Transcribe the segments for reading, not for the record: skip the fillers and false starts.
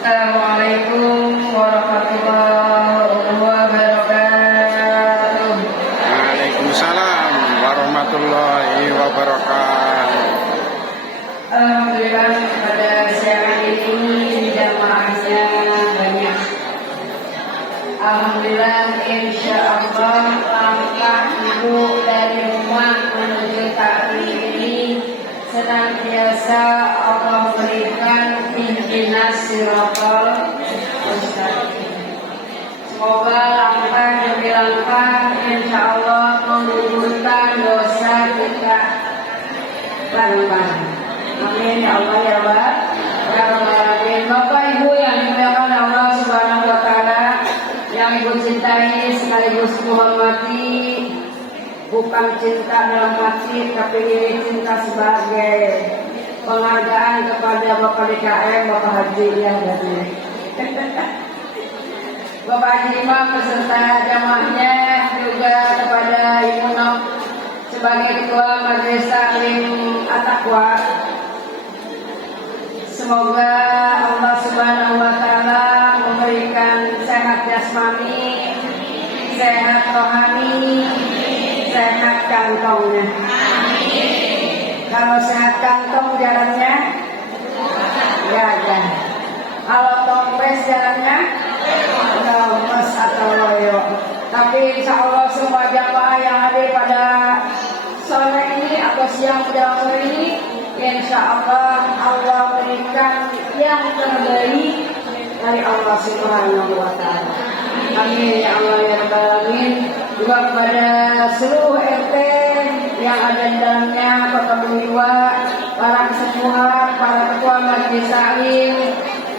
Assalamualaikum warahmatullahi wabarakatuh. Waalaikumsalam warahmatullahi wabarakatuh. Alhamdulillah pada siang ini jamaahnya banyak. Alhamdulillah, insya Allah langkah ibu dari rumah menuju taklim ini senantiasa Allah berikan ihdinas siratal mustaqim. Semoga langkah demi langkah insya Allah menggugurkan dosa kita bareng-bareng. Amin ya Allah ya Rabbal alamin. Bapak Ibu yang dimuliakan Allah Subhanahu wa taala, yang Ibu cintai sekaligus menghormati, bukan cinta dalam hati tapi ini cinta sebagai penghargaan kepada Bapak DKM, Bapak Haji ya dari Bapak Haji Imam beserta jamaahnya, juga kepada Ibu Nok sebagai Ketua Majelis Taklim At-Taqwa. Semoga Allah Subhanahu wa taala memberikan sehat jasmani, sehat rohani, sehat kantongnya. Kalau sehat kantong jalannya, ya. Kalau toples jalannya, lemes atau loyo. Tapi insya Allah semua jamaah yang hadir pada sore ini atau siang menjelang sore ini, insya Allah Allah berikan yang terbaik dari Allah Subhanahu wa taala. Amin ya Allah ya Rabbal alamin. Juga kepada seluruh RT yang ada di dalamnya, Bapak Buniwa, para kesepuhan, para ketua majelis taklim,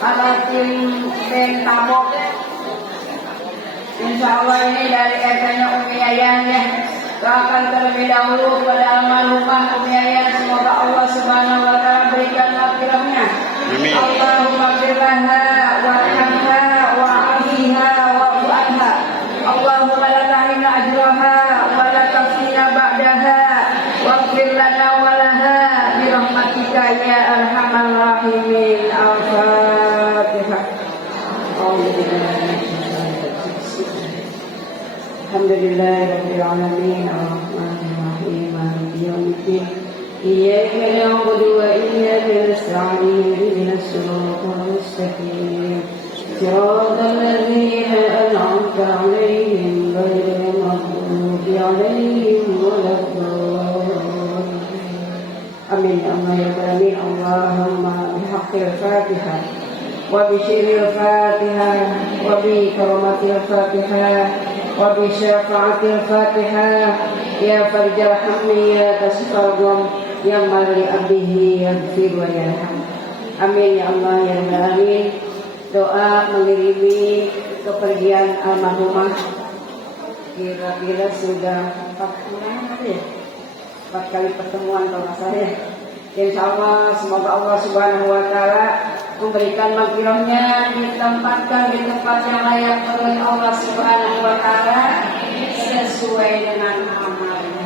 para tim Tabok. Insya Allah ini dari RT-nya Umi Yayan ya. Doakan terlebih dahulu pada almarhumah Umi Yayan, semoga Allah Subhanahu wa taala berikan maghfirahnya. Allahumma firlaha warhamha wa'afiha wa'fu anha. Allahumma la tahrimna ajraha wa la tafsina ba'daha waghfir lana wa laha bi rahmatika ya arhamar rahimin. Al-Fatihah. Alhamdulillahirabbil alamin arrahmanir rahim maliki yaumiddin iyyaka na'budu wa iyyaka nasta'in ihdinas siratal mustaqim siratal ladzina an'amta 'alaihim ghairil maghdubi 'alaihim waladdallin. Amin ya Allah ya Rabbal alamin. Allahumma bihaqqil Fatihah wa bi syirril Fatihah wa bi karamatil Fatihah wa bi syafa'atil Fatihah ya farjal hammi ya kasfal gham ya mali abdihi yaghfir wa yarham. Amin ya Allah ya Rabbal alamin. Doa mengirimi kepergian almarhumah kira-kira sudah 4 kali pertemuan kalau saya. Insya Allah semoga Allah Subhanahu wa taala memberikan maghfirahnya, ditempatkan di tempat yang layak oleh Allah Subhanahu wa taala sesuai dengan amalnya.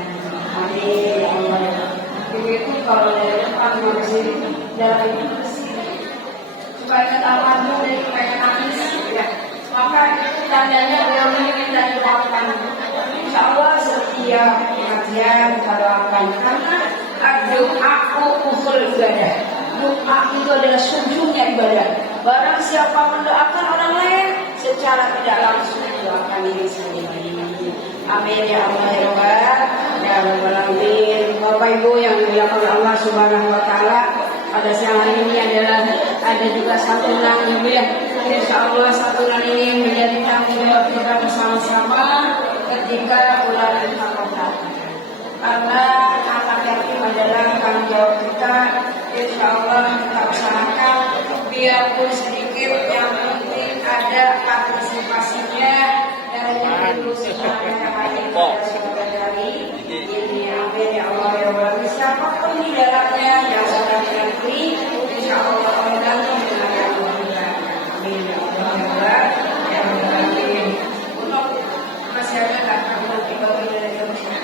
Amin ya Allah. Begitu kalau dari depan masih jalan bersih, supaya almarhum dan supaya nangis ya. Maka itu tandanya beliau ingin dan doakan. Insya Allah setiap pengajian kita doakan, karena doa usul ibadah. Doa itu adalah sumbernya ibadah. Barang siapa mendoakan orang lain, secara tidak langsung mendoakan diri sendiri. Amin ya Allah ya Rabbal alamin. Bapak Ibu yang dimuliakan oleh Allah Subhanahu wa taala, pada siang hari ini ada juga santunan Ibu ya. Insya Allah santunan ini menjadi tanggung jawab kita bersama-sama ketika bulan Ramadan. Karena anak yatim adalah tanggung jawab kita, insya Allah kita usahakan biarpun sedikit, yang penting ada partisipasinya dari ibu semuanya hadir pada sore hari ini. Amin ya Allah ya Rabbi. Siapapun di dalamnya yang sudah dilatih, insya Allah menanggung dengan yang kita. Amin ya Allah ya Rabbi. Untuk masih ada tak kamu tiba dari Indonesia?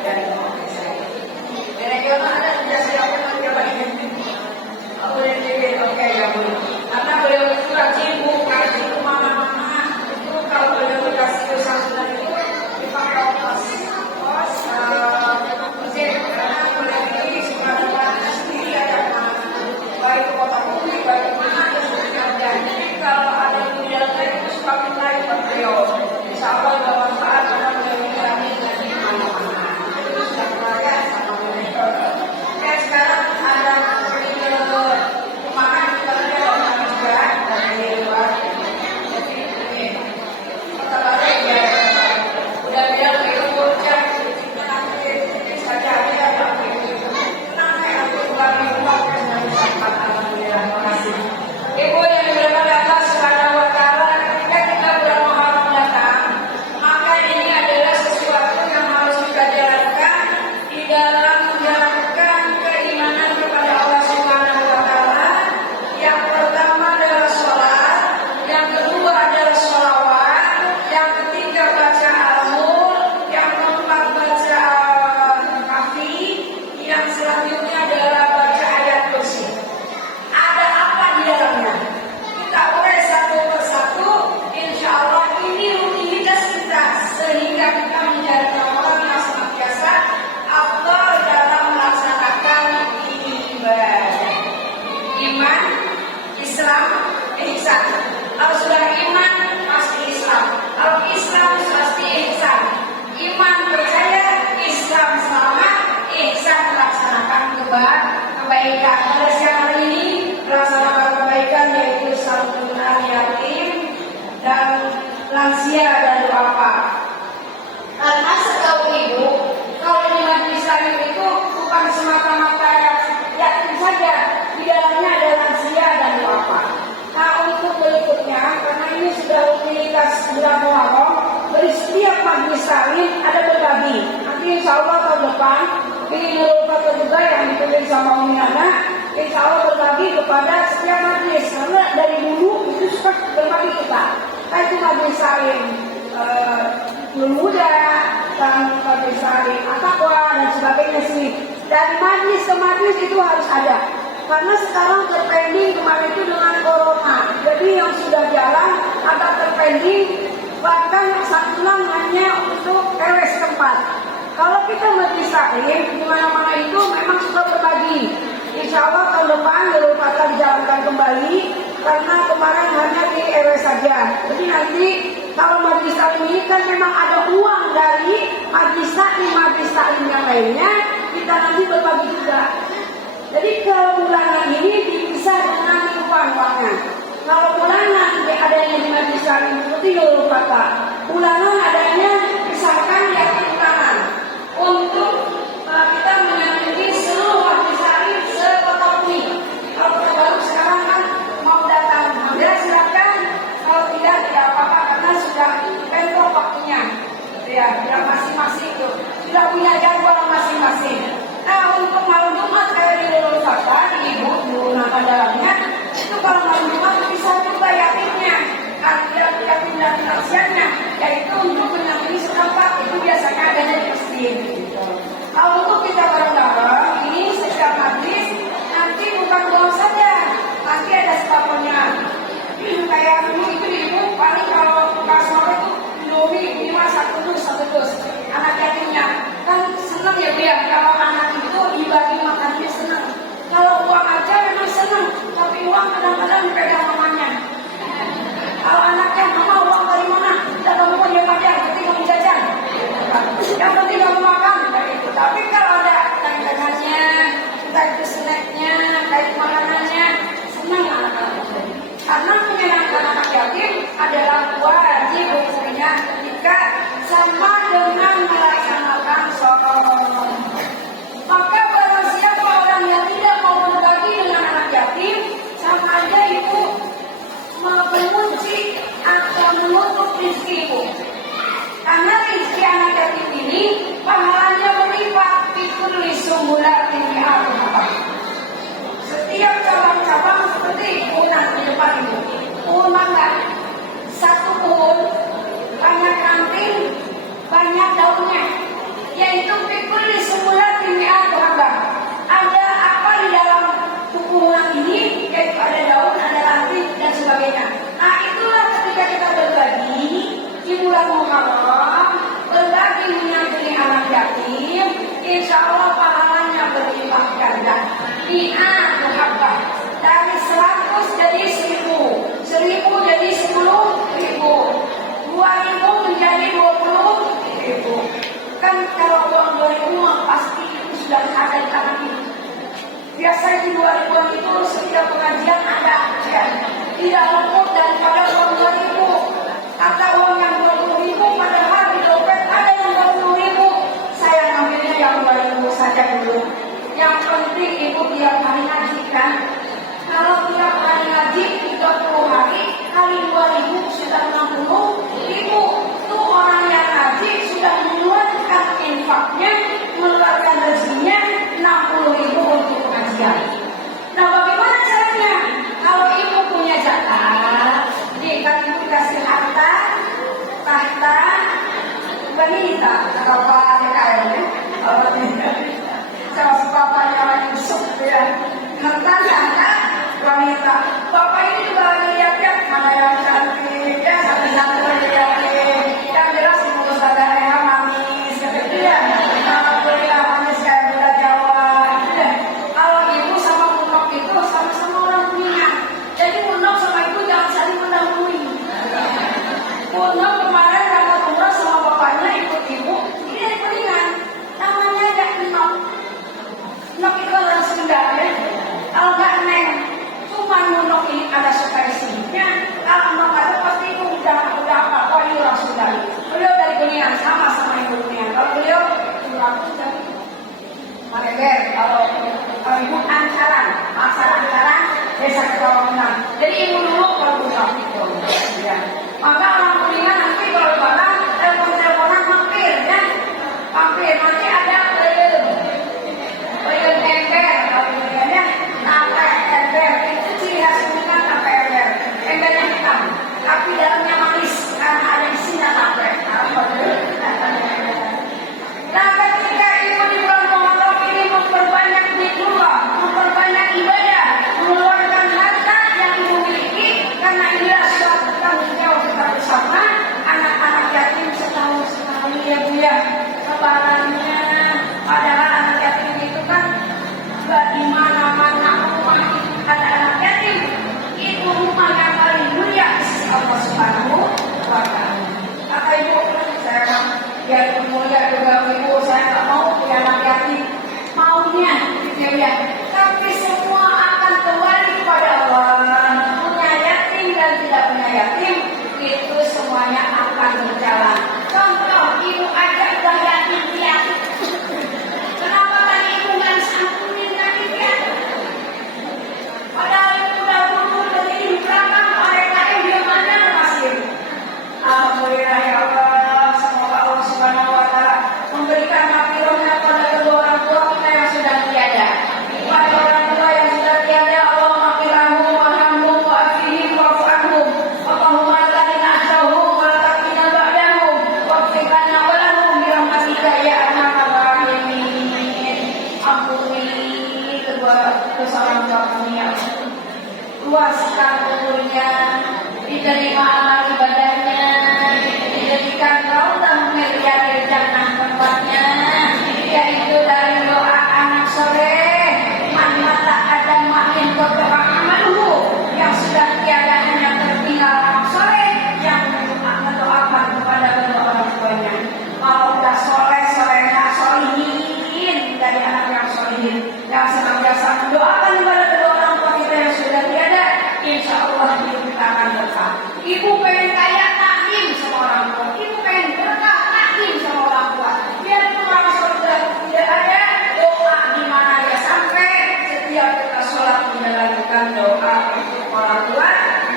Dari regional ada tidak siapa yang coba ini? Boleh oke ya Bu. Karena beliau video. Insya Allah bermanfaat karena kami lagi mana-mana. Itu sudah keluarga sama video. Dan sekarang ada video makan kita lihat juga dari luar. Jadi ini kota balik ya. Udah bilang itu bocah nanti saja dia pakai itu. Nanti aku buat di rumah dengan tempat alhamdulillah. Terima kasih. Ibu yang dimuliakan Allah Subhanahu wa taala, ketika kita bulan Muharram datang, maka ini adalah sesuatu yang harus kita jalankan di dalam menjalankan keimanan kepada Allah Subhanahu wa taala. Yang pertama adalah sholat, yang kedua adalah sholawat, yang ketiga baca al-mul, yang keempat baca al-kahfi, yang selanjutnya adalah baca ayat kursi. Ada apa di dalamnya? Kita urai satu persatu. Insya Allah ini rutinitas kita sehingga kita menjadi orang yang senantiasa afdal dalam melaksanakan ibadah. Iman, Islam, ihsan. Kalau sudah iman pasti Islam. Kalau Islam pasti ihsan. Iman percaya, Islam selamat, ihsan melaksanakan kebaikan. Pada siang hari ini melaksanakan kebaikan yaitu santunan yatim dan lansia dan duafa. Karena setahu ibu, kalau di majelis taklim itu bukan semata-mata yatim saja, di dalamnya ada lansia dan duafa. Nah untuk berikutnya, karena ini sudah rutinitas bulan Muharram, dari setiap majelis taklim ada berbagi. Nanti insya Allah tahun depan ini Nurul Fatwa juga yang ditulis sama Umi Nana, insya Allah berbagi kepada setiap majelis. Karena dari dulu itu suka berbagi kita. Nah itu majelis taklim muda dan majelis taklim at-taqwa dan sebagainya sih. Dari majelis ke majelis itu harus ada. Karena sekarang terpending kemarin itu dengan corona. Jadi yang sudah jalan agak terpending, bahkan santunan hanya untuk RW setempat. Kalau kita majelis taklim di mana-mana itu memang sudah berbagi. Insya Allah tahun depan Nurul Fatwa dijalankan kembali karena kemarin hanya di RW saja. Jadi nanti kalau majelis taklim ini kan memang ada uang dari majelis taklim yang lainnya, kita nanti berbagi juga. Jadi kalau bulanan ini dipisah dengan uang-uangnya. Kalau bulanan adanya di majelis taklim seperti Nurul Fatwa, bulanan adanya misalkan yang bulanan untuk kita menyambungi seluruh majelis taklim sekota Bumi. Kalau kita baru sekarang kan mau datang, Alhamdulillah silakan. Kalau tidak apa-apa karena sudah bentuk waktunya. Ya, sudah masing-masing itu sudah punya jadwal masing-masing. Nah untuk malam Jumat dari Nurul Fatwa, ibu nama dalamnya itu kalau malam Jumat bisa juga yatimnya, yatim dan lansianya, yaitu untuk menyambungi setempat itu biasanya adanya di masjid. Kalau untuk kita bareng-bareng ini setiap majelis nanti bukan uang saja, nanti ada stempelnya. Kayak dulu itu ibu paling kalau pas sore itu Indomie minimal satu dus anak yatimnya kan senang ya Bu ya. Kalau anak itu dibagi makannya senang. Kalau uang aja memang senang, tapi uang kadang-kadang dipegang mamanya. Kalau anaknya mama uang dari mana? Kita kamu punya aja, nanti kamu jajan. Yang penting kamu makan. Tapi kalau ada tantangannya, entah itu snacknya, entah itu makanannya, senang anak-anak. Karena menyenangkan anak yatim adalah wajib istrinya ketika sama dengan melaksanakan sholat. Maka barang siapa orang yang tidak mau berbagi dengan anak yatim, tidak luput daripada uang 2.000. Kata uang yang 20.000 padahal di dompet ada yang 20.000. Saya ngambilnya yang 2.000 saja dulu. Yang penting ibu tiap hari ngaji kan. Kalau tiap hari ngaji 30 hari kali 2.000 sudah 60.000. Tuh orang yang ngaji sudah mengeluarkan infaknya, mengeluarkan rezekinya 60.000 untuk pengajian. Nah, bagaimana caranya? Kalau ibu punya zakat, jika ibu kasih harta, tahta, wanita, atau apa kayaknya, kalau bapaknya orang Yusuf ya, harta tahta, wanita. Bapak ini juga lagi lihat-lihat mana yang cantik, ya satu-satu lihat-lihat. Yang jelas ibu Ustazah Reha manis, gitu ya. Kalau kuliah manis kayak budak Jawa, gitu deh. Kalau ibu sama Munok itu sama-sama orang Kuningan. Jadi Munok sama ibu jangan saling mendahului. Munok kemarin berangkat umrah sama bapaknya ikut ibu, ini dari Kuningan. Namanya ada Nok. Nok itu orang Sunda ya. Kalau nggak Neng, cuma Munok ini ada spesifiknya. Kalau Nok ada pasti itu udah apa? Oh ini orang Sunda. Beliau dari Kuningan sama ibu Kuningan. Kalau beliau kurang dari Mareber, kalau ibu Ancaran, Pasar Ancaran, Desa Kerawangan. Jadi ibu dulu kalau buka itu, ya. Maka orang Kuningan nanti kalau lebaran telepon-teleponan mampir, ya. Mampir nanti ada ember, kalau Kuningannya tape ember. Itu ciri khas Kuningan tape ember. Embernya hitam, tapi dalamnya manis karena ada isinya tape. Nah, ketika ibu di bulan Ramadan ini memperbanyak zikirullah, memperbanyak ibadah, mengeluarkan harta yang ibu miliki, karena inilah suatu tanggung jawab kita bersama. Anak-anak yatim setahun sekali ya bu ya, lebarannya. Padahal anak yatim itu kan nggak di mana-mana rumah itu ada anak yatim. Itu rumah yang paling mulia di sisi Allah Subhanahu wa Ta'ala. Kata ibu, saya biar mulia juga ibu, saya nggak mau punya anak yatim. Maunya gitu ya. Tapi semua akan kembali kepada Allah. Punya yatim dan tidak punya yatim itu semuanya akan berjalan. Contoh, ibu ajak udah yatim piatu. Kenapa kan ibu nggak santunin yatim piatu? Padahal ibu udah buru dari belakang mereka yang dia mana masih. Alhamdulillah ya Allah, semoga Allah Subhanahu wa Ta'ala memberikan maghfirahnya kepada kedua orang tua kita yang sudah tiada. Kepada orang tua yang sudah tiada, Allah maghfirahum warhamhum wa'afihim wa'fu anhum. Allahumma ladzina asyrahu wa la taqina ba'dahum waghfir lana wa lahum bi rahmatika ya arhamar rahimin. Ampuni kedua orang tua kami ya Allah. Luaskan umurnya, diterima amal ibadahnya, dijadikan kaulah miliar jannah tempatnya, yaitu dari doa anak soleh, man mata ada makin berdoa amaluhu, yang sudah tiada hanya tertinggal anak soleh yang mendoakan kepada kedua orang tuanya. Kalau udah soleh, solehah, solihin dari anak yang solihin, yang senantiasa mendoakan kepada kedua orang tua kita yang sudah tiada, insya Allah hidup kita akan berkah. Ibu pengen kaya, takdim sama orang tua. Ibu pengen berkah, takdim sama orang tua. Biarpun orang sudah tidak ada, doa di mana ya sampai setiap kita sholat menjalankan doa untuk orang tua.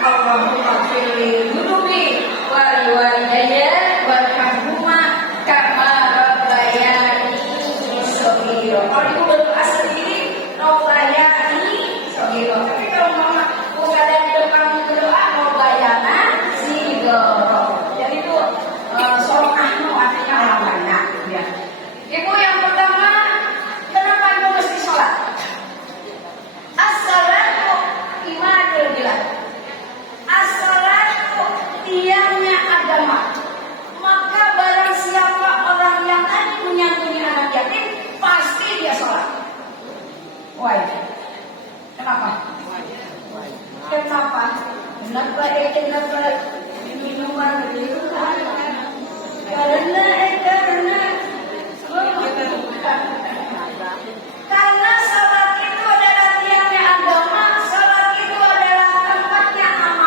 Allahumma firli dunubi wali walidayya warhamhuma kama rabbayani shaghira. Kalau ibu berdoa sendiri, rabbayani shaghira. Tapi kalau mama bukan ada di depan berdoa, rabbayana shaghira. Jadi itu sorok ahnu artinya orang banyak. Ya. Ibu yang pertama, kenapa ibu mesti sholat? As-salatu imadul bilad. As-salatu tiangnya agama. Maka barang siapa orang yang tadi punya anak yatim, pasti dia sholat. Why? Kenapa? Kenapa? Kenapa minuman begitu? Karena salat itu adalah tiangnya agama, salat itu adalah tempatnya amal.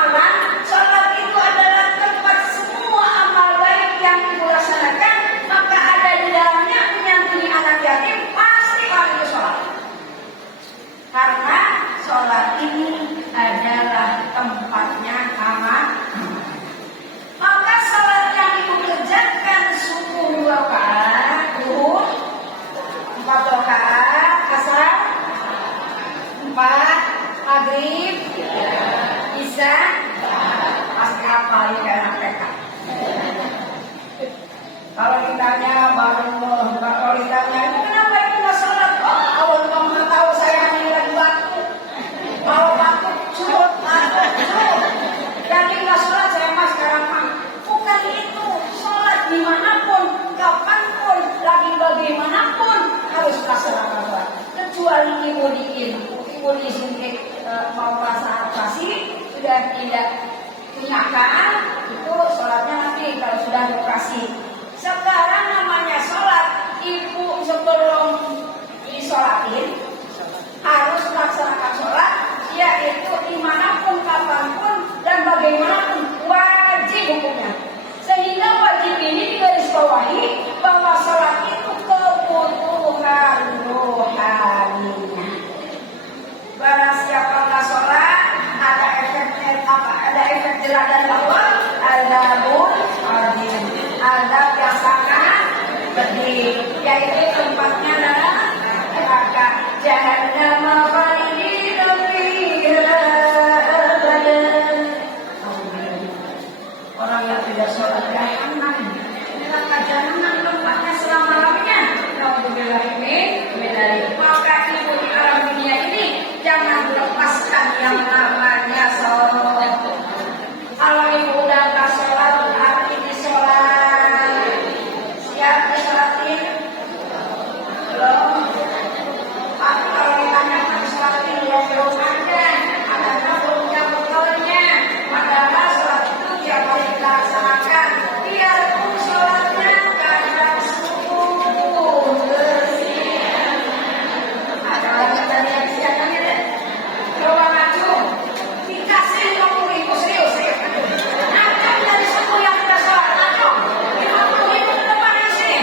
ibu disuntik mau operasi sudah tidak punya akal, itu sholatnya nanti kalau sudah operasi. Sekarang namanya sholat, ibu sebelum disolatin harus melaksanakan sholat, yaitu dimanapun, kapanpun, dan bagaimanapun wajib hukumnya. Sehingga wajib ini digarisbawahi bahwa sholat itu kebutuhan rohaninya. Barang siapa nggak sholat, ada efek jelas dari Allah, azabun alim, azab yang sangat pedih, yaitu tempatnya adalah neraka jahannam khalidin fiha abadan. Orang yang tidak sholat jahannam, neraka jahannam tempatnya selama-lamanya. Maka ibu di alam dunia ini jangan lepaskan yang namanya sholat. Kalau ibu udah nggak sholat, hari ini sholat, siap disolatin? Belum. Kalau ditanya disolatin, ya belum ada. Ada belumnya bekalnya. Padahal sholat itu tiap hari kita laksanakan. Biarpun sholatnya kadang subuh bersih. Ada lagi tadi yang siapkan ini. Coba maju. Dikasih 50.000 serius. Ada dari suku yang tidak sholat. Ayo. 50.000 ke depan di sini.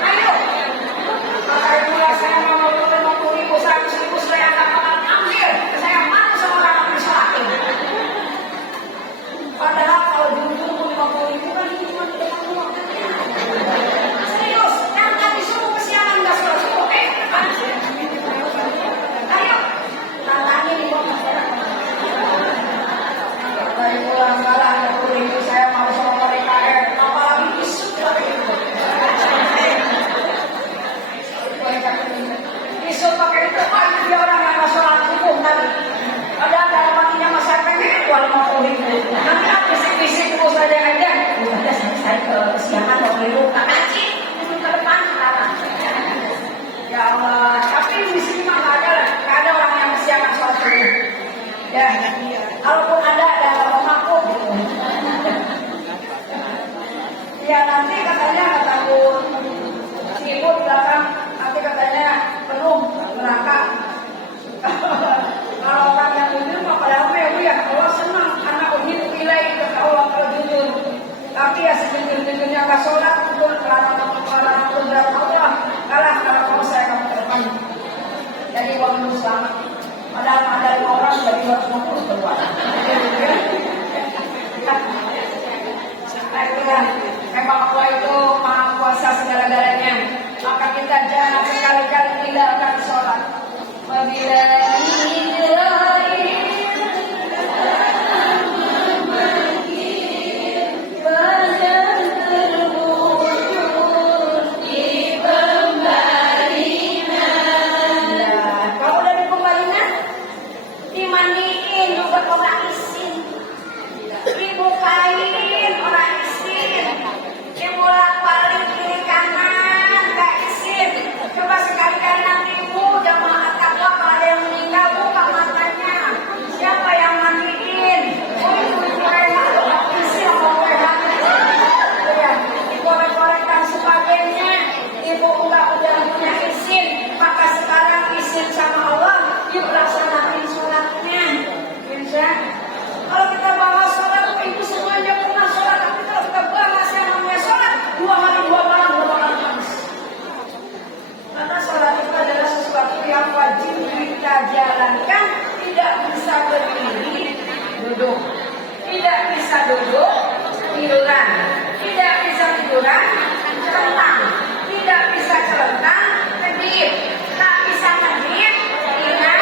Ayo. Kalau mulai saya mau 50.000, 100.000 saya akan ambil. Saya malu sama orang yang disolatin. Padahal kalau jujur 50.000 kan ini cuma tidak mau. Serius, jangan disuruh kesiangan nggak sholat subuh. Ayo, tantangin di bawah masyarakat. Dari pulang kalah 50.000 saya mau sama mereka. Apalagi isuk lagi itu. Isuk pakai itu pagi dia orang yang nggak sholat subuh tadi. Padahal dalam hatinya masyarakat ini 50.000. Nanti bisik-bisik terus saja aja. Udah saya ke kesiangan mau beli luka aja. Itu ke depan apa? Ya Allah, tapi di sini mah nggak ada lah. Nggak ada orang yang kesiangan sholat subuh. Ya, kalaupun ada orang aku. Ya nanti katanya nggak takut. Si ibu di belakang nanti katanya penuh neraka. Kalau orang yang jujur mah padahal ya Allah senang anak begitu nilai ke Allah kalau jujur. Tapi ya sejujur-jujurnya nggak sholat itu kalau berat Allah kalah kalau kamu saya kamu ke depan. Jadi waktu selamat. Padahal ada 5 orang sudah 250 keluar. Memang Allah itu maha kuasa segala-galanya. Maka kita jangan sekali-kali tinggalkan sholat. Bila dimandiin juga orang isin, dibukain orang isin, dibolak-balik kiri kanan gak isin. Coba sekali-kali nanti ibu jamaah takwa kalau ada yang meninggal buka matanya, siapa yang mandiin? Oh ibu-ibu enak isin mau enak, ya dikorek-korek dan sebagainya. Ibu udah punya isin, maka sekarang isin sama Allah, yuk laksanakan sholatnya. Insya kalau kita bahas sholat, ibu semuanya pernah sholat. Tapi kalau kita bahas yang namanya sholat, 2 hari 2 malam gak bakal habis. Karena sholat itu adalah sesuatu yang wajib kita jalankan. Tidak bisa berdiri, duduk. Tidak bisa duduk, tiduran. Tidak bisa tiduran, celentang. Tidak bisa celentang, kedip. Tak bisa kedip, ingat.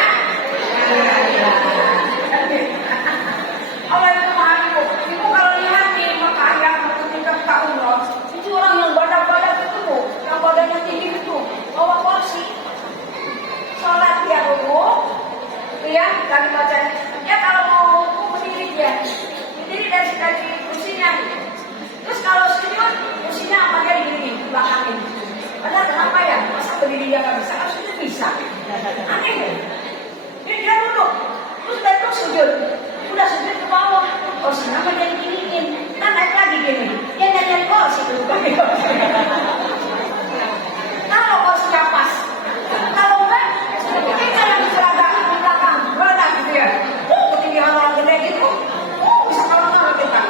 Allah itu maha ibu. Ibu kalau lihat di Mekah yang ketika kita umroh, itu orang yang badak-badak itu bu, yang badannya tinggi itu, bawa kursi, sholat dia dulu, ya lagi baca. Ya kalau mau hukum berdiri dia, berdiri dari kursinya. Terus kalau sujud, kursinya apa dia digini, belakangin. Padahal kenapa ya? Masa berdiri dia nggak bisa? Harus sujud bisa. Aneh deh. Dia duduk, terus besok sujud. Udah sujud ke bawah. Oh kenapa dia giniin? Nah naik lagi gini. Dia nyanyian kos itu. Kalau kosnya pas, kalau enggak, kita yang seragam di belakang, meledak gitu ya. Ketinggian orang gede gitu, bisa kalau kita.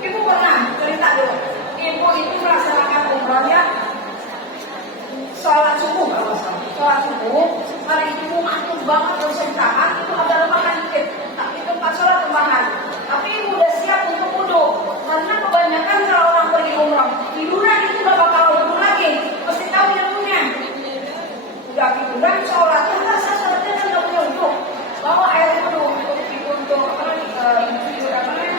Ibu pernah cerita dulu. Ibu itu melaksanakan umrohnya sholat subuh kalau salah. Sholat subuh, hari itu ngantuk banget terus tahan itu ada rebahan dikit. Tapi tempat sholat rebahan. Tapi ibu udah siap untuk wudhu. Karena kebanyakan kalau orang pergi umroh tiduran itu gak bakal wudhu lagi. Pasti tahu ilmunya. Udah tiduran sholatnya rasa sholatnya kan gak punya wudhu. Bawa air wudhu untuk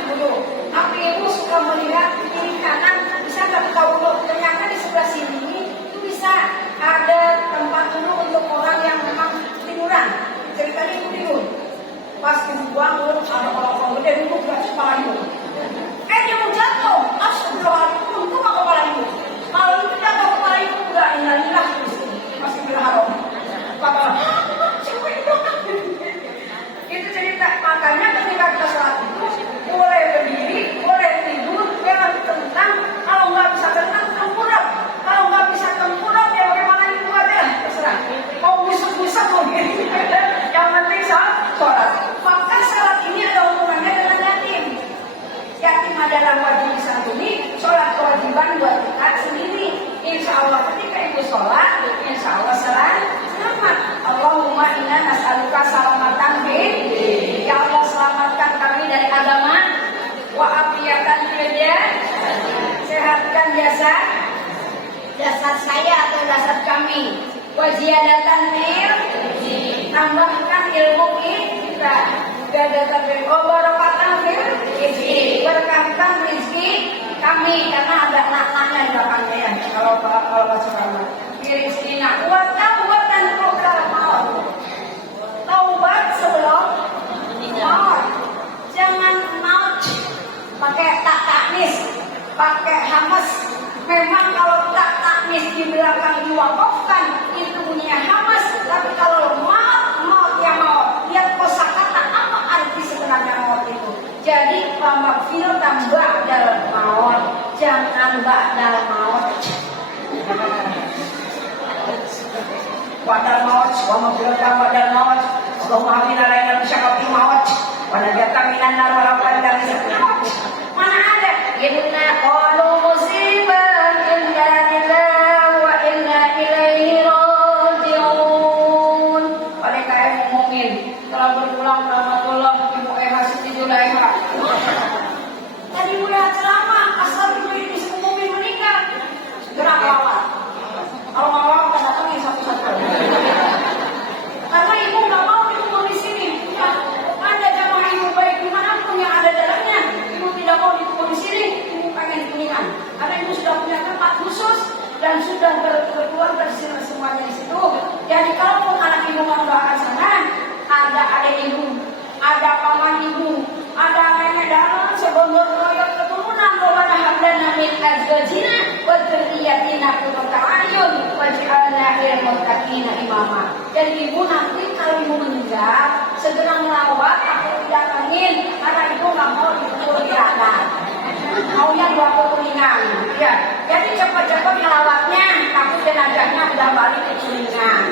wudhu. Tapi ibu suka melihat kiri kanan bisa nggak kita wudhu. Ternyata di sebelah sini itu bisa ada tempat wudhu untuk orang yang memang tiduran. Ceritanya ibu tidur. Pas ibu bangun ada orang-orang gede duduk di atas kepala ibu. Dia mau jatuh. Astagfirullahaladzim. Untung gak kepala ibu. Kalau itu jatuh kepala ibu udah innalillah masih berharap. Papa, siapa itu? Itu cerita. Makanya ketika kita sholat itu boleh berdiri, boleh tidur, jangan tentang. Kalau nggak bisa tentang, tengkurap. Kalau nggak bisa tengkurap, ya bagaimana itu aja, terserah. Mau busuk-busuk mau gini. Yang penting sholat. Maka sholat ini ada hubungannya dengan yatim. Yatim adalah wajib disantuni, sholat kewajiban buat kita sendiri. Insya Allah ketika ibu sholat, insya Allah selamat. Allahumma inna nas'aluka salamatan bid. Ya Allah selamatkan kami dari agama, wa afiyatan fil sehatkan jasad saya atau jasad kami, wa ziyadatan fil tambahkan ilmu kita, ziyadatan fil barakatan fil rizki, berkahkan rizki kami karena ada naknanya di belakangnya ya. Kalau masuk kamar rizkina wa taubatan qabla maut. Taubat sebelum maut. Jangan maut pakai tak taknis, pakai hamas. Memang kalau tak taknis di belakang diwakafkan itu bunyinya hamas, tapi kalau maut yang maut, lihat kosakata apa arti sebenarnya maut itu. Jadi pamafil tambah dalam maut, jangan ba'dal maut. Wadal maut, wa mafil tambah dalam maut. Allahumma hamina lainnya bisyakati maut. Wanajata minan nar walapan dari maut. Mana ada? Inna qalu musibah inna lillahi wa inna ilaihi raji'un. Mereka yang ngomongin telah berulang rahmatullah Ibu Siti Julaiha. Tadi mulai ceramah asal ibu ini ngomongin menikah. Segera lawat. Kalau lawat kan datangin satu-satu. Karena ibu nggak mau dikubur di sini. Ada jamaah ibu baik dimanapun yang ada dalamnya. Ibu tidak mau dikubur di sini. Ibu pengen di kuningan. Karena ibu sudah punya tempat khusus dan sudah berkeluarga di sini semuanya di situ. Jadi kalau anak ibu mau doakan sana, ada adik ibu, ada paman ibu, ada nenek dan sebelum royok keturunan kepada hablana min azwajina wa dzurriyyatina qurrata a'yun waj'alna lil muttaqina imama. Jadi ibu nanti kalau ibu meninggal segera merawat atau didatangin karena ibu nggak mau dikubur di atas. Maunya dua kuningan. Ya, jadi cepat-cepat merawatnya, tapi jenazahnya udah balik ke kuningan.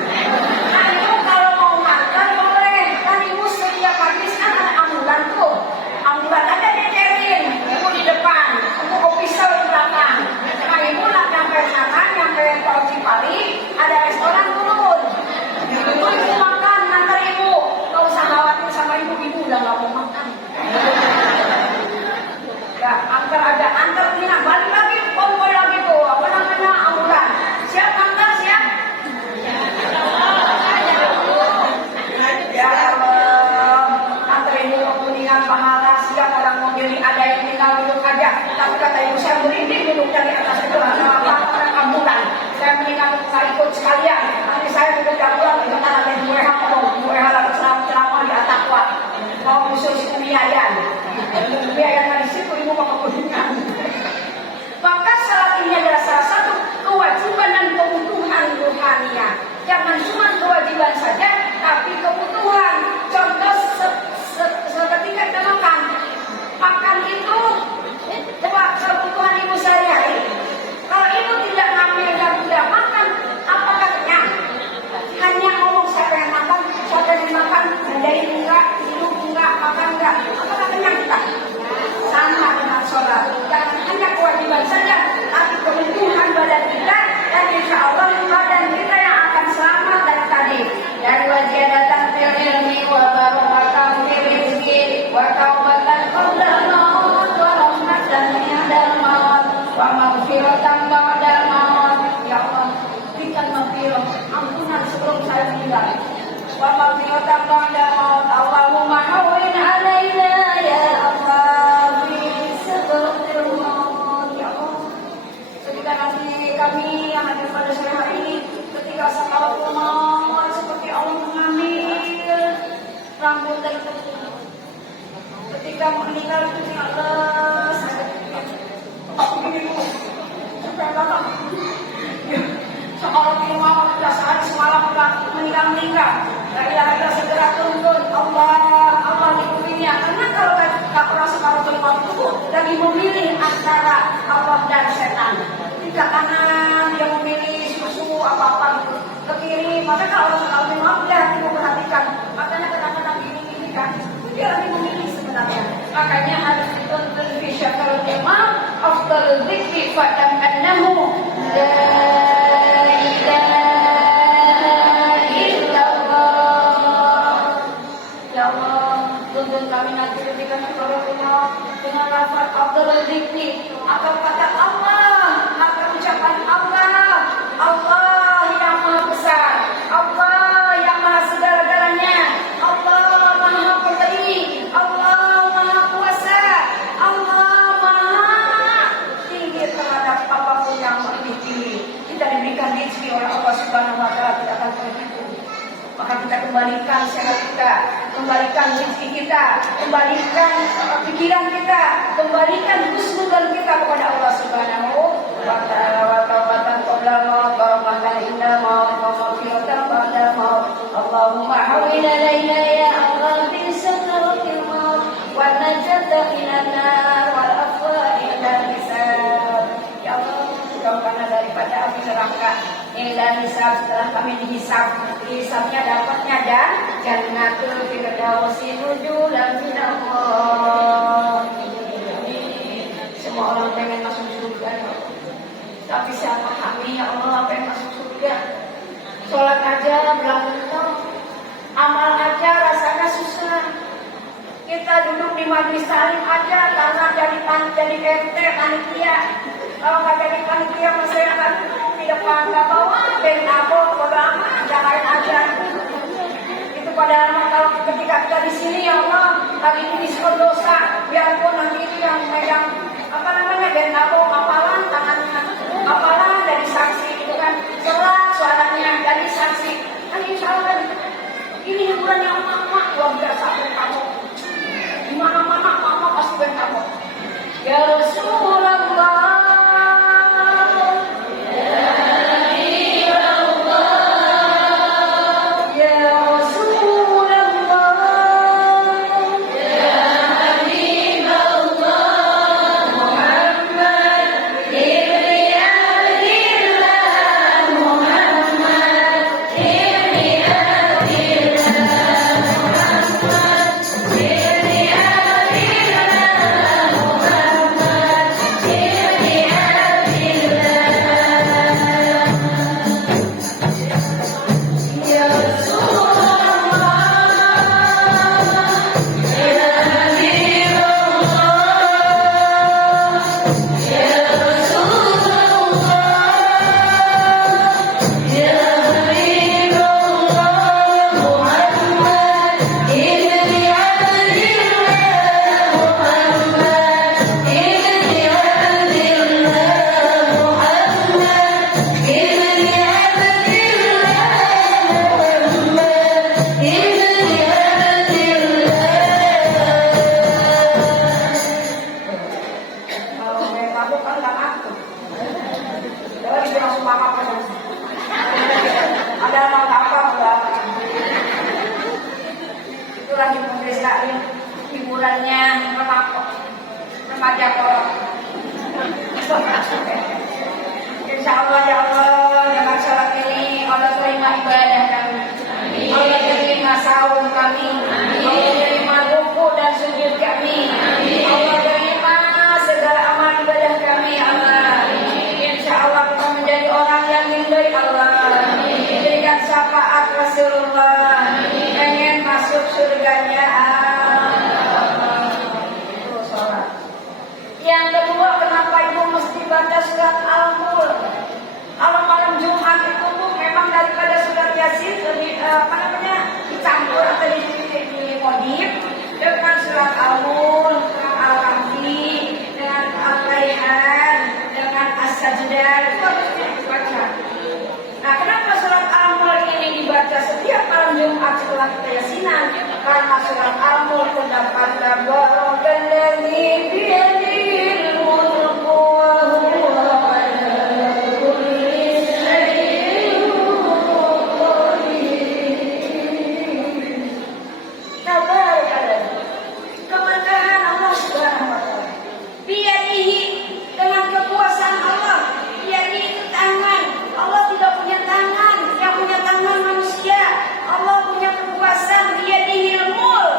Nah ibu kalau mau makan boleh, kan ibu setiap pagi kan ada ambulan tuh. Ambulan aja dicerin, ibu di depan, ibu official di belakang. Nah ibu nak nyampe sana, nyampe tol Cipali, ada restoran turun. Ibu makan, nanti ibu, nggak usah khawatir sama ibu udah nggak mau makan. Ya, antar Nina balik lagi, konvoy lagi tuh, apa namanya ambulan. Siap antar siap? Ya Allah, antar ibu ke kuningan pahala siap orang mau jadi ada yang tinggal duduk aja. Tapi kata ibu saya merinding duduk dari atas itu sama orang ambulan. Saya mendingan saya ikut sekalian. Nanti saya duduk di ambulan, kita ada di WH ngomong, WH lagi ceramah di Atakwa. Mau musuh si Umiyayan. Umiyayan dari situ ibu mau ke kuningan. Maka salat ini adalah salah satu kewajiban dan kebutuhan rohaniah. Jangan cuma kewajiban saja, tapi kebutuhan. Contoh seketika kita makan itu coba kebutuhan ibu sehari-hari. Kalau ibu tidak ngambil dan tidak makan, apakah kenyang? Hanya ngomong siapa yang makan, siapa yang makan, nadain enggak, hidup enggak, makan enggak, apakah kenyang kita? Sama dengan sholat, jangan hanya kewajiban saja, tapi kebutuhan badan kita, dan insya Allah badan kita yang akan selamat dari tadi. Dari wajibatan fil ilmi wa barakatan fil rizqi wa taubatan qabla maut wa rahmatan ba'dal maut wa maghfiratan ba'dal maut. Ya Allah, berikan maghfirah, ampunan sebelum saya meninggal. Wa maghfiratan ba'dal maut. Allahumma hawwin alaina ya Allah bi sabril maut. Ya Allah, ketika nanti kami yang hadir pada sore hari ini, ketika sakaratul maut seperti Allah mengambil rambut dan kuku, ketika meninggal itu ya Allah, saya begini bu, supaya bapak sakaratul maut sudah sehari semalam sudah meninggal. La ilaha illallah segera turun Allah di dunia. Karena kalau orang sakaratul maut itu lagi memilih antara Allah dan setan. Tidak kanan dia memilih susu apa gitu ke kiri, maka kalau orang mau dia harus memperhatikan. Makanya kadang-kadang gini kan dia lagi memilih sebenarnya. Makanya harus dituntun fi syakarul imam afdal dzikri fa'lam annahu la ilaha illallah. Ya Allah, tuntun kami nanti ketika syakarul imam dengan lafaz afdal dzikri atau kata Allah, ucapan Allah yang maha besar, Allah yang maha segala-galanya, Allah maha pemberi, Allah maha kuasa, Allah maha tinggi terhadap apapun yang lebih tinggi. Kita diberikan rezeki oleh Allah Subhanahu wa Ta'ala, tidak akan terhitung. Maka kita kembalikan sehat kita, kembalikan rezeki kita, kembalikan pikiran kita, kembalikan husnudzon kita kepada Allah Subhanahu wa Ta'ala. Wa taubatan qabla maut wa rahmatan inda maut wa maghfiratan ba'da maut. Allahumma hawwin alaina ya Allah bi sakratil maut wa najata minan nar wal afwa ila hisab. Ya Allah, jauhkanlah daripada api neraka. Ila hisab, setelah kami dihisab, hisabnya dapatnya dan jannatul firdausi nuzulan min Allah. Semua orang pengen masuk surga, ya Allah. Tapi siapa kami ya Allah pengen masuk surga? Sholat aja belum, amal aja rasanya susah. Kita duduk di majlis taklim aja karena jadi RT panitia. Kalau nggak jadi panitia masyarakat di depan nggak bawa ben abon bodo amat, jalanin aja. Itu padahal kalau ketika kita di sini ya Allah lagi ini diskon dosa, biarpun nanti itu yang megang ben abon apalan tangannya, apalan dari saksi itu kan, jelas suaranya dari saksi. Kan insya Allah ini hiburan yang emak-emak luar biasa ben abon. Di mana-mana mama pasti ben abon. Ya Rasulullah. sekali hiburannya remaja kok. Insya Allah ya Allah, dengan sholat ini Allah terima ibadah kami, Allah terima saum kami, Allah terima ruku dan sujud kami, Allah terima segala amal ibadah kami, Allah. Insya Allah kita menjadi orang yang diridhoi Allah, diberikan syafaat Rasulullah, pengen masuk surganya Allah. Itu sholat. Yang kedua, kenapa ibu mesti baca surat Al-Mulk? Kalau malam Jumat itu tuh memang daripada surat Yasin lebih dicampur atau dimodif dengan surat Al-Mulk, Al-Kahfi, dengan Al-Rayyan, dengan As-Sajdah, itu harus dibaca. Nah, kenapa surat Al-Mulk ini dibaca setiap malam Jumat setelah kita Yasinan? Karena surat Al-Mulk terdapat Tabarakalladzi biyadihil mulku wa huwa ala kulli syai'in qadir. Tabarakalladzi, kemenangan Allah Subhanahu wa taala. Biyadihi, dengan kekuasaan Allah. Biyadihi itu tangan. Allah tidak punya tangan, yang punya tangan manusia. Allah punya kekuasaan, biyadihil mulk,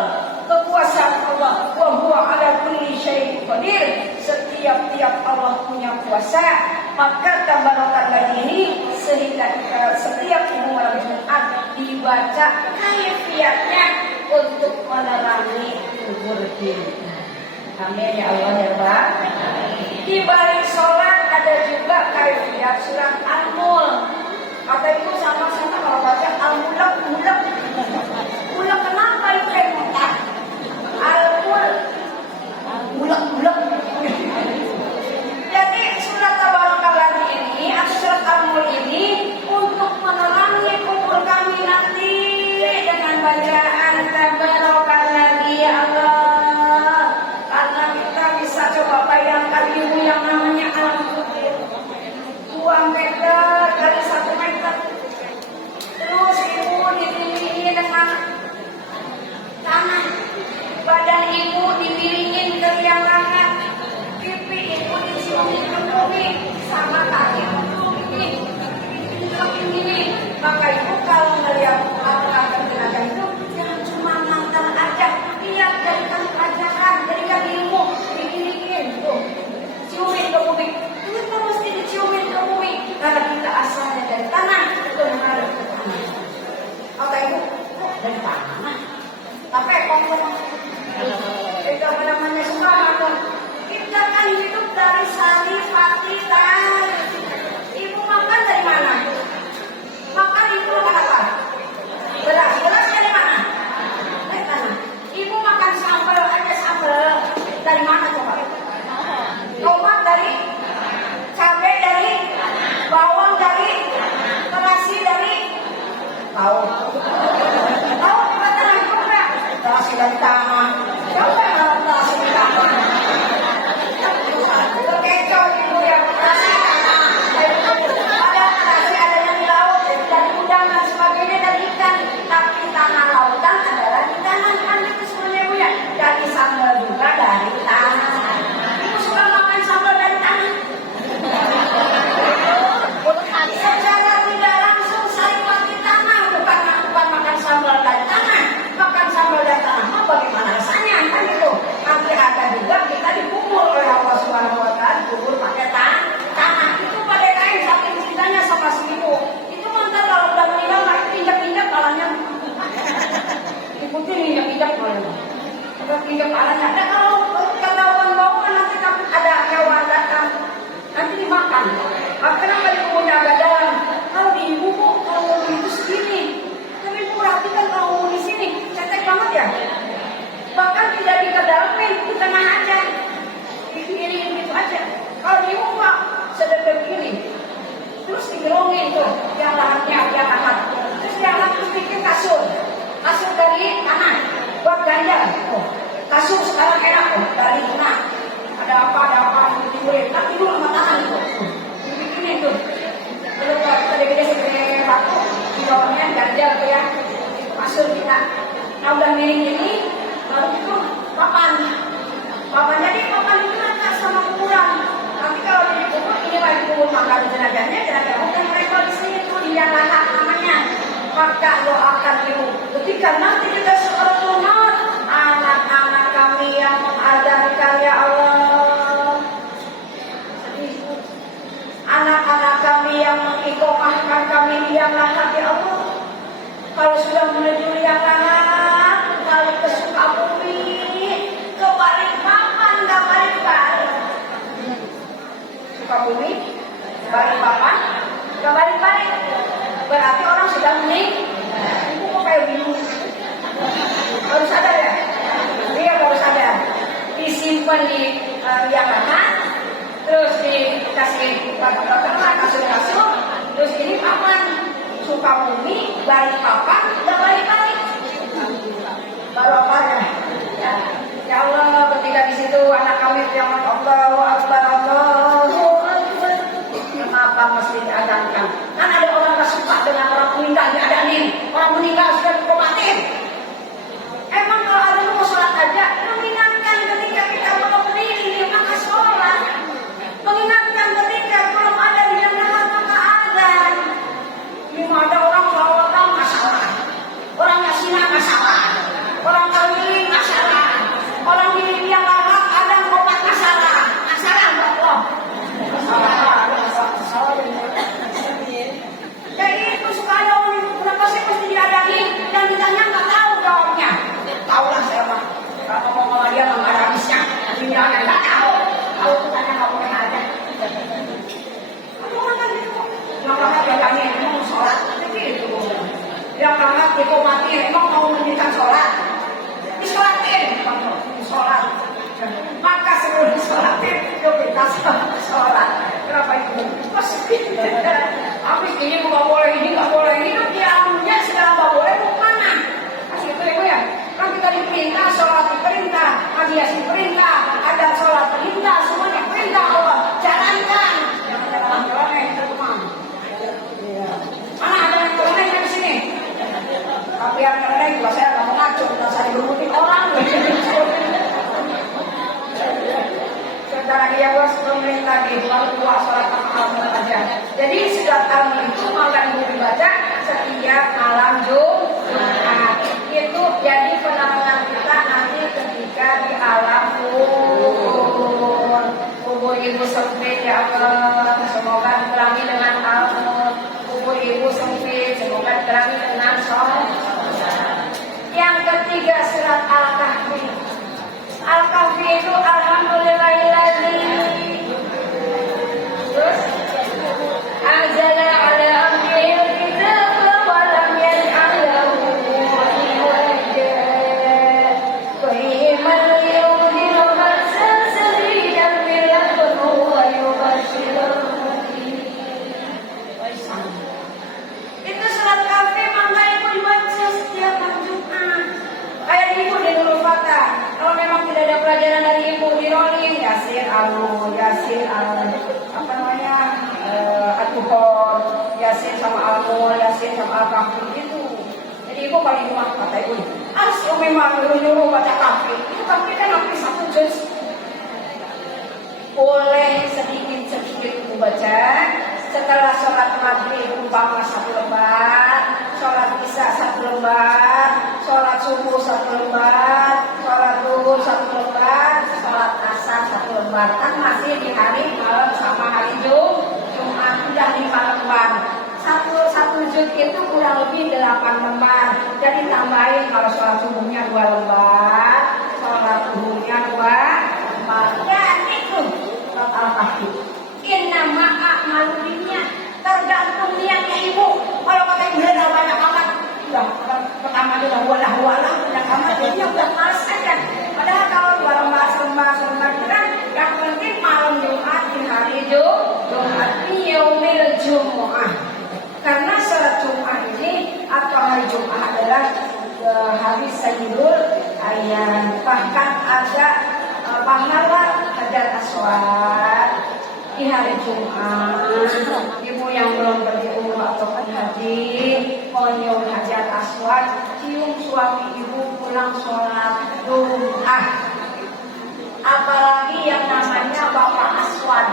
kekuasaan Allah. Wa huwa ala kulli syai'in qadir. Setiap Allah punya kuasa. Maka tabarakallah ini sehingga setiap malam Jumat dibaca kaifiatnya untuk menerangi kubur kita. Amin ya Allah ya Rabb. Di balik sholat ada juga kaifiat surat Al-Mulk. Kata itu sama-sama kalau baca Al-Mulk, mulak kenapa itu kayak mutak? Mulak. Jadi surat Tabarakallah ini atau surat Al-Mulk ini untuk menerangi kubur kami nanti dengan bacaan Tabarakallah ya Allah. Karena kita bisa coba bayangkan ibu yang namanya alam kubur 2 meter dari 1 meter. Terus ibu ditimbili dengan tanah, badan ibu dimiringin ke liang lahat, pipi ibu diciumin ke bumi, sama kaki ibu ini. Maka ibu kalau melihat akan jenazah itu jangan cuma nonton aja, lihat jadikan pelajaran, jadikan ilmu, dimiringin tuh, ciumin ke bumi. Itu mesti diciumin ke bumi karena kita asalnya dari tanah, itu mengalir ke tanah. Kata ibu, dari tanah. Tapi ngomong itu namanya suka. Kita kan hidup dari sari pati tan. Ibu makan dari mana? Makan ibu makan apa? Beras dari mana? Dari tanah. Ibu makan sambal, ada sambal dari mana coba? Tomat dari, cabai dari, bawang dari, terasi dari, tahu di tanah juga. Terasi dari tanah. Coba kalau terasi di tanah. Kecoh ibu yang terasi tanah. Ada terasi adanya di laut, dari udang dan sebagainya, dari ikan. Tapi tanah lautan adalah di tanah, kan itu sebenarnya ibu ya. Dari sambal juga dari tanah. Ibu suka makan sambal dari tanah. Secara tidak langsung saya makan tanah, bukan makan sambal dari tanah, makan sambal dari tanah. Mau bagaimana rasanya kan itu? Nanti ada juga kita dikubur oleh Allah Subhanahu Wa Taala, kubur pakai tanah. Itu pada kain saking cintanya sama si ibu. Itu mantan kalau udah meninggal lagi injak-injak palanya. Ikutin injak-injak palanya. Injak palanya. Ada kalau ketahuan bauan nanti ada hewan datang, nanti dimakan. Kenapa dikuburnya agak dalam? Kalau di ibu kalau itu segini. Tapi ibu perhatikan kalau di sini cetek banget ya. Bahkan tidak dikedalamin, di tengah aja, diiringin gitu aja. Kalau di ibu pak sedikit begini, terus digerongin tuh, yang lahannya yang angkat, terus yang angkat terus bikin kasur dari tanah buat ganjal. Oh, kasur sekarang enak tuh dari tanah. Ada apa ditimbulin, tapi dulu sama tangan tuh. Itu kalau gede-gede segede batu di bawahnya ganjal tuh ya kasur kita. Nah udah miring ini Jika nanti kita seorang umat, anak-anak kami yang mengadakan karya Allah, anak-anak kami yang mengikomahkan kami yang hati Allah, kalau sudah menuju yang lahat, kalau ke Sukabumi, ke Balikpapan, nggak balik-balik. Sukabumi, Balikpapan, nggak balik-balik. Berarti orang sudah meninggal. Ibu kok kayak bingung? Baru sadar ya? Iya baru sadar. Disimpan di yang lahat, terus dikasih batu-batuan, kasur-kasur, terus ini papan. Sukabumi, Balikpapan, udah balik-balik. Baru apa ya? Ya Allah, ketika di situ anak kami yang Allahu Akbar, Allahu Akbar. Kenapa mesti diadamkan? Kan ada orang gak suka dengan orang meninggal diadamin. Orang meninggal sudah dikomatin. Emang kalau ada mau sholat aja, mengingatkan ketika kita belum berdiri maka sholat. Mengingatkan ketika belum ada di dalam maka azan. Cuma ada orang selawatan masalah, orang yasinan masalah, orang kawin masalah, orang di yang lahat ada obat masalah Allah. Masalah. Jadi itu suka ada orang kenapa sih pasti diadain dan ditanya nggak tahu jawabnya. Tahu lah saya mah. Kalau ngomong sama dia nggak ada habisnya. Dia nggak tahu. Tahu tanya nggak boleh ada. Yang lahat diadain emang sholat begitu. Yang lahat dikomati emang mau menunjukkan sholat. Disolatin, sholat. Maka sebelum sholatin, yuk kita sholat. Kenapa itu? Pasti. Habis ini nggak boleh ini, nggak boleh ini. Kan diamnya sedang nggak boleh mau mana? Masih itu ya. Kan kita diperintah sholat diperintah, mediasi perintah, ada sholat perintah, semuanya perintah Allah. Jalankan. Jangan jalan-jalan kita kemana? Mana ada yang kelemahan di sini? Tapi yang kelemahan juga saya nggak mau ngaco, nggak saya berbutin orang. Saudara dia was pemerintah di luar sholat malam aja. Jadi sudah tahun itu malam itu dibaca setiap malam Jumat. Itu jadi penampilan kita nanti ketika di alam kubur ibu sempit ya Allah, semoga diterangi dengan al-nur. Kubur ibu sempit, semoga diterangi dengan sholat. Yang ketiga surat Al-Kahfi. Al-Kahfi itu alhamdulillahilladzi terus anzala ala abdihil kitaba wa lam yaj'al lahu iwaja qayyiman liyunzira ba'san shadidan min ladunhu wa yubashshiral mu'minin. Itu surat Kahfi maka ibu dibaca setiap malam Jumat. Kayak ibu di Nurul Fatah. Kalau memang tidak ada pelajaran dari ibu di rolling, Yasin apa namanya, At-Tuhor, Yasin sama Al-Mul, Yasin sama Al-Kahfi gitu. Jadi ibu paling rumah kata ibu, harus memang nyuruh baca Kahfi. Itu Kahfi kan hampir 1 juz. Boleh sedikit-sedikit ibu baca. Setelah sholat maghrib umpama 1 lembar, sholat isya 1 lembar, sholat subuh 1 lembar, sholat zuhur 1 lembar, sholat asar 1 lembar. Kan masih di hari malam sama hari Jumat udah 5 lembar. Satu juz itu kurang lebih 8 lembar. Jadi tambahin kalau sholat subuhnya 2 lembar, sholat zuhurnya 2 lembar. Dan itu sholat Al-Kahfi. Inna ma'a maludinya tergantung niatnya ibu. Kalau kata ibu udah banyak amat, udah pertama dia udah walah banyak amat, jadi udah males aja. Padahal kalau 2 lembar kan yang penting malam Jumat di hari Jumat yaumil Jumu'ah. Karena sholat Jumat ini atau hari Jumat adalah hari Sayyidul Ayyam. Bahkan ada pahala Hajar Aswad di hari Jumat. Ibu yang belum pergi umrah atau haji, menyium Hajar Aswad, cium suami ibu pulang sholat Jumat. Apalagi yang namanya Bapak Aswad,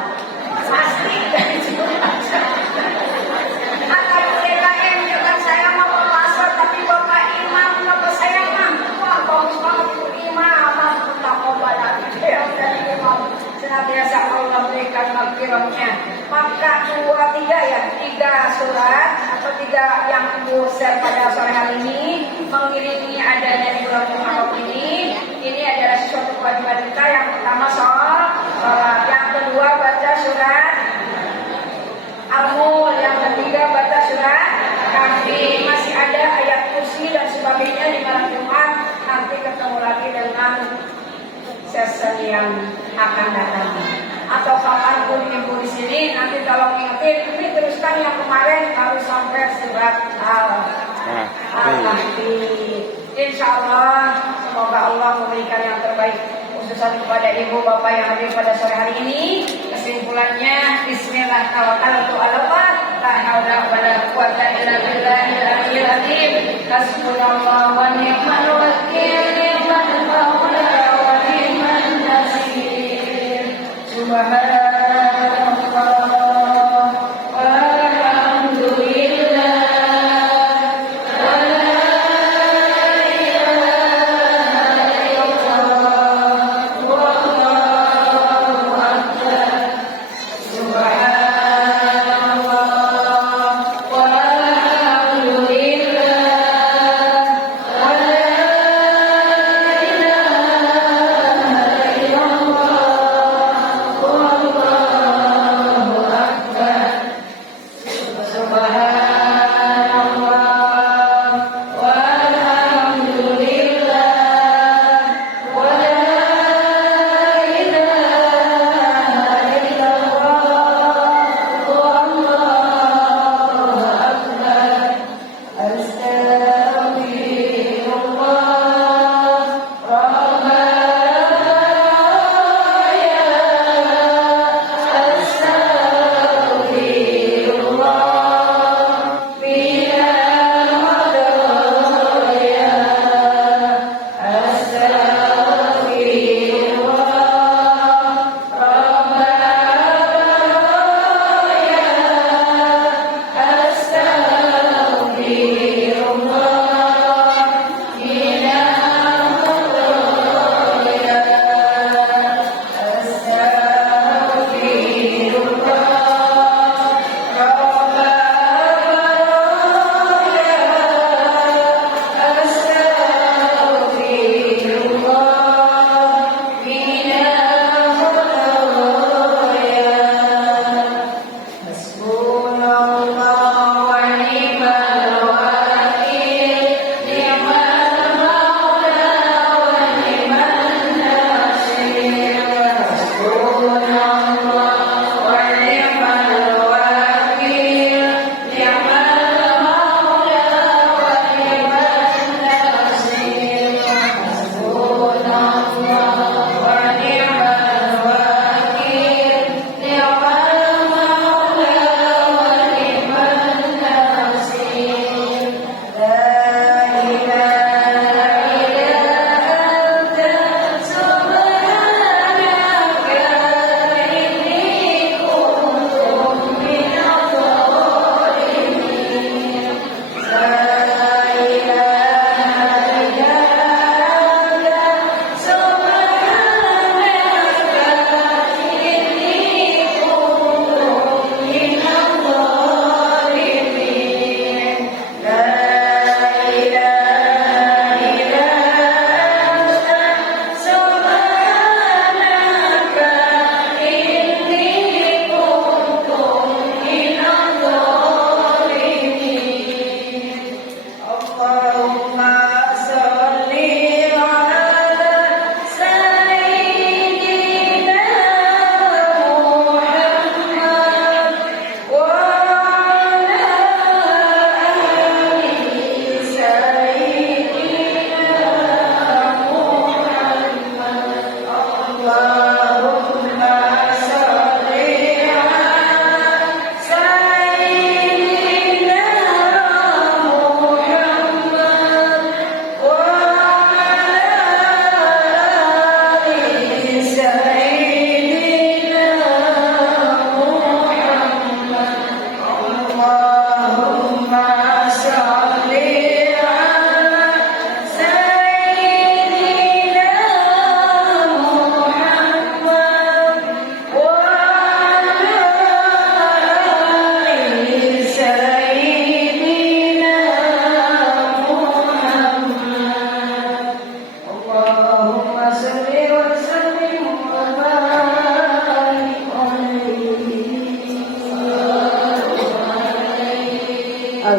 pasti dari Jumat. Atau DKM juga saya mau Bapak Aswad, tapi Bapak Imam memberikan maghfirahnya. Maka 2, 3 ya, 3 surat atau 3 yang Ibu share pada sore hari ini mengiringi adanya di bulan Muharram ini adalah sesuatu kewajiban kita. Yang pertama sholat, yang kedua baca surat Al-Mulk, yang ketiga baca surat Kahfi. Masih ada ayat kursi dan sebagainya di malam Jumat. Nanti ketemu lagi dengan sesi yang akan datang. Atau kapanpun ibu di sini, nanti kalau ingetin, ini teruskan yang kemarin harus sampai surat Al-Kahfi. Insya Allah, semoga Allah memberikan yang terbaik khususan kepada ibu bapak yang hadir pada sore hari ini. Kesimpulannya, Bismillah tawakkaltu 'ala Allah, la haula wala quwwata illa billahil aliyyil azim. Hasbunallahu wa ni'mal wakil, ni'mal maula wa ni'man nasir. Subhanallah walhamdulillah.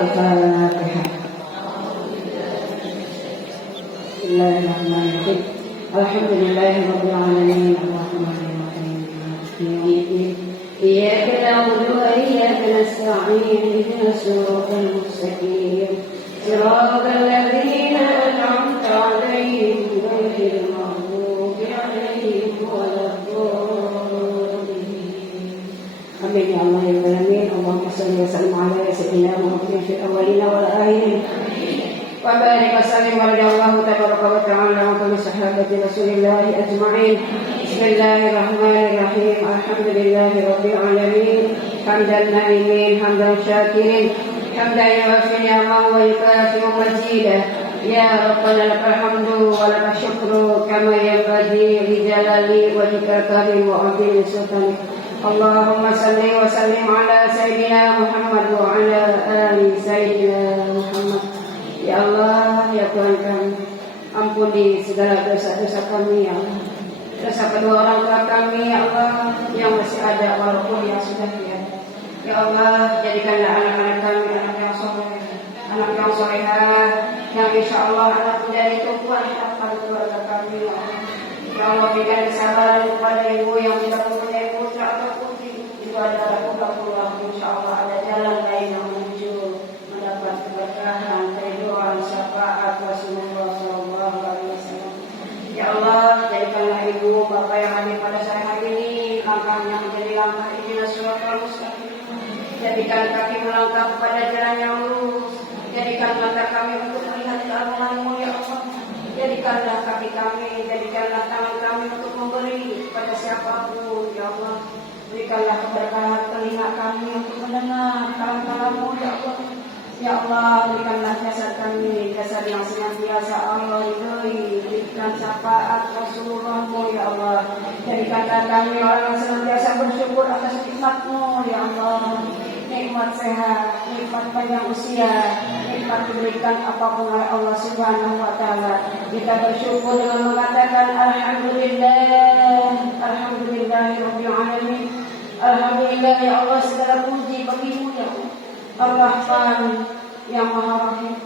Al-Fatihah. Bismillahirrahmanirrahim. Alhamdulillahirabbil alamin. Arrahmanirrahim. Maliki yaumiddin. Iyyaka na'budu wa iyyaka nasta'in. Ihdinas siratal mustaqim. Siratal ladzina an'amta 'alaihim ghairil maghdubi 'alaihim waladdallin. Amin ya Allah ya alamin. Allahumma shalli wa sallim ala sayyidina Muhammadin fil awwalin wal akhirin. Wa barik wa sallim wa radiyallahu tabaraka wa ta'ala wa kulli sahabati Rasulillah ajma'in. Bismillahirrahmanirrahim. Alhamdulillahi rabbil alamin. Hamdan na'imin, hamdan syakirin, hamdan yuwafi ni'amahu wa yukafi majidah. Ya Rabbana lakal hamdu wa lakal syukru kama yanbaghi li jalali wajhikal karim wa 'azimi sultanik. Allahumma salli wa sallim ala sayyidina Muhammad wa ala ali sayyidina Muhammad. Ya Allah, ya Tuhan kami, ampuni segala dosa-dosa kami ya Allah. Dosa kedua orang tua kami ya Allah yang masih ada walaupun yang sudah tiada. Ya Allah, jadikanlah anak-anak kami anak yang soleh, anak yang solehah, yang insya Allah anak menjadi tumpuan harapan keluarga kami ya Allah. Ya Allah, berikan kesabaran kepada ibu yang tidak mempunyai putra atau putri. Jika ada pulang, insya Allah ada jalan lain yang menuju mendapat keberkahan, keriduan, syafaat Rasulullah SAW. Ya Allah, jadikanlah ibu bapak yang hadir pada sore hari ini langkahnya menjadi langkah ihdinas siratal mustaqim. Jadikan kaki melangkah kepada jalan yang lurus. Jadikan mata kami untuk melihat keagungan-Mu ya Allah. Jadikanlah kaki kami, jadikanlah tangan kami untuk memberi kepada siapapun ya Allah. Berikanlah keberkahan telinga kami untuk mendengar kalam-kalam-Mu ya Allah. Ya Allah, berikanlah jasad kami, jasad yang senantiasa Allah ridhoi. Berikan syafaat Rasulullah-Mu ya Allah. Jadikanlah kami orang yang senantiasa bersyukur atas nikmat-Mu ya Allah. Nikmat sehat, nikmat panjang usia, nikmat diberikan apapun oleh Allah Subhanahu wa Ta'ala. Kita bersyukur dengan mengatakan Alhamdulillah, Alhamdulillahirabbil alamin. Alhamdulillah ya Allah, segala puji bagi-Mu ya Allah. Ar-Rahman yang Maha Rahim,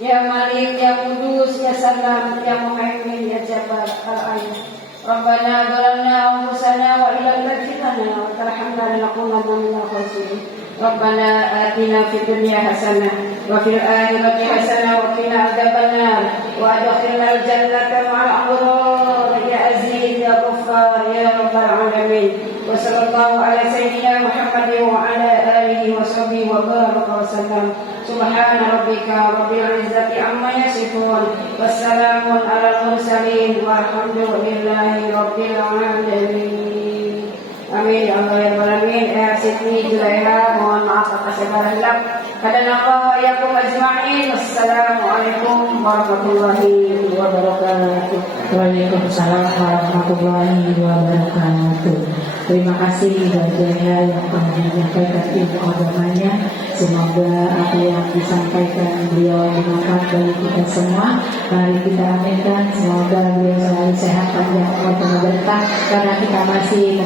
Ya Malik, Ya Kudus, Ya Salam, Ya Muhaimin, Ya Jabbar Al-Alim. Rabbana zalamna anfusana wa illam taghfir lana wa tarhamna lanakunanna minal khasirin. Rabbana atina fid dunya hasanah wa fil akhirati hasanah wa qina adzabannar wa adkhilnal jannata ma'al abrar ya aziz ya ghaffar ya rabbal alamin. Wa sallallahu ala sayyidina Muhammadin wa ala alihi wa sahbihi wa baraka wa sallam. Subhana rabbika rabbil izzati amma yasifun. Wassalamun alal mursalin walhamdulillahi rabbil alamin. Amin ya Allah ya alamin. Siti Julaiha, mohon maaf atas segala hilaf. Qadanallahu wa iyyakum ajma'in. Wassalamualaikum warahmatullahi wabarakatuh. Waalaikumsalam warahmatullahi wabarakatuh. Terima kasih Julaiha yang telah menyampaikan ilmu agamanya. Semoga apa yang disampaikan beliau bermanfaat bagi kita semua. Mari kita aminkan, semoga beliau selalu sehat, panjang umur dan berkah, karena kita masih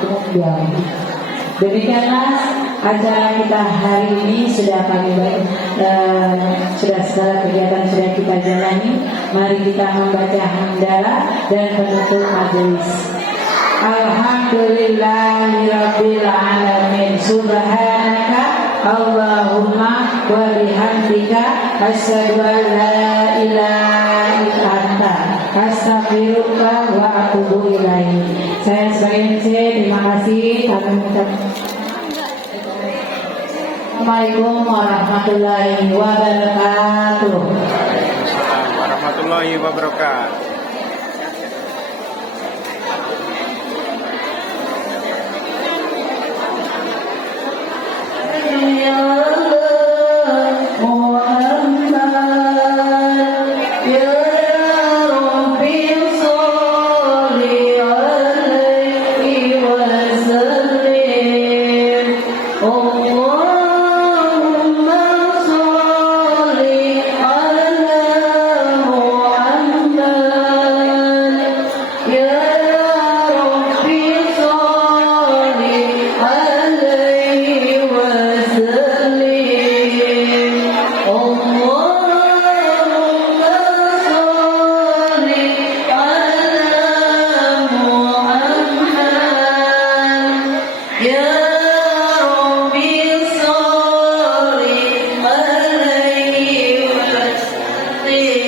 untuk beliau. Demikianlah acara kita hari ini. Sudah sudah segala kegiatan sudah kita jalani. Mari kita membaca hamdalah dan penutup majelis. Alhamdulillahirabbil alamin. Subhanaka Allahumma wa bihamdika asyhadu an la ilaha illa anta astaghfiruka wa atubu ilaik. Saya sebagai MC terima kasih. Kami mengucapkan Assalamualaikum warahmatullahi wabarakatuh. Waalaikumsalam warahmatullahi wabarakatuh. Allahumma sholli ala Muhammad hati